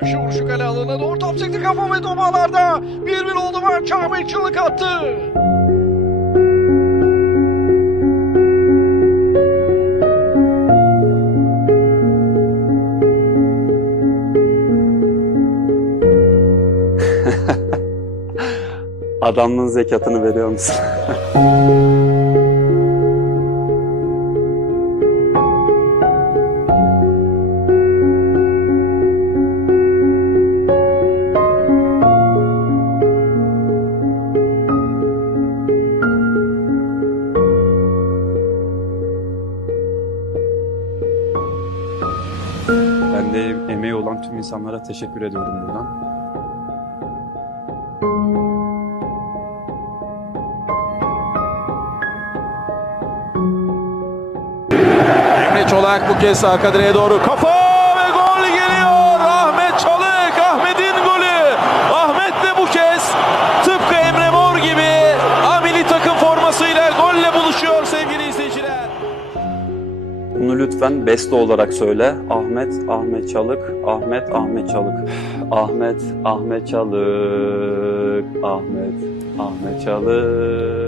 Köşe vuruşu kale alanına doğru top sekti kafa ve top ağlarda. 1-1 oldu maç. Ahmet Çığlık attı. Adamlığın zekatını veriyor musun? Ben de emeği olan tüm insanlara teşekkür ediyorum buradan. Emre Çolak bu kez arka doğru kafa Bunu lütfen beste olarak söyle. Ahmet, Ahmet Çalık, Ahmet, Ahmet Çalık. Ahmet, Ahmet Çalık, Ahmet, Ahmet Çalık.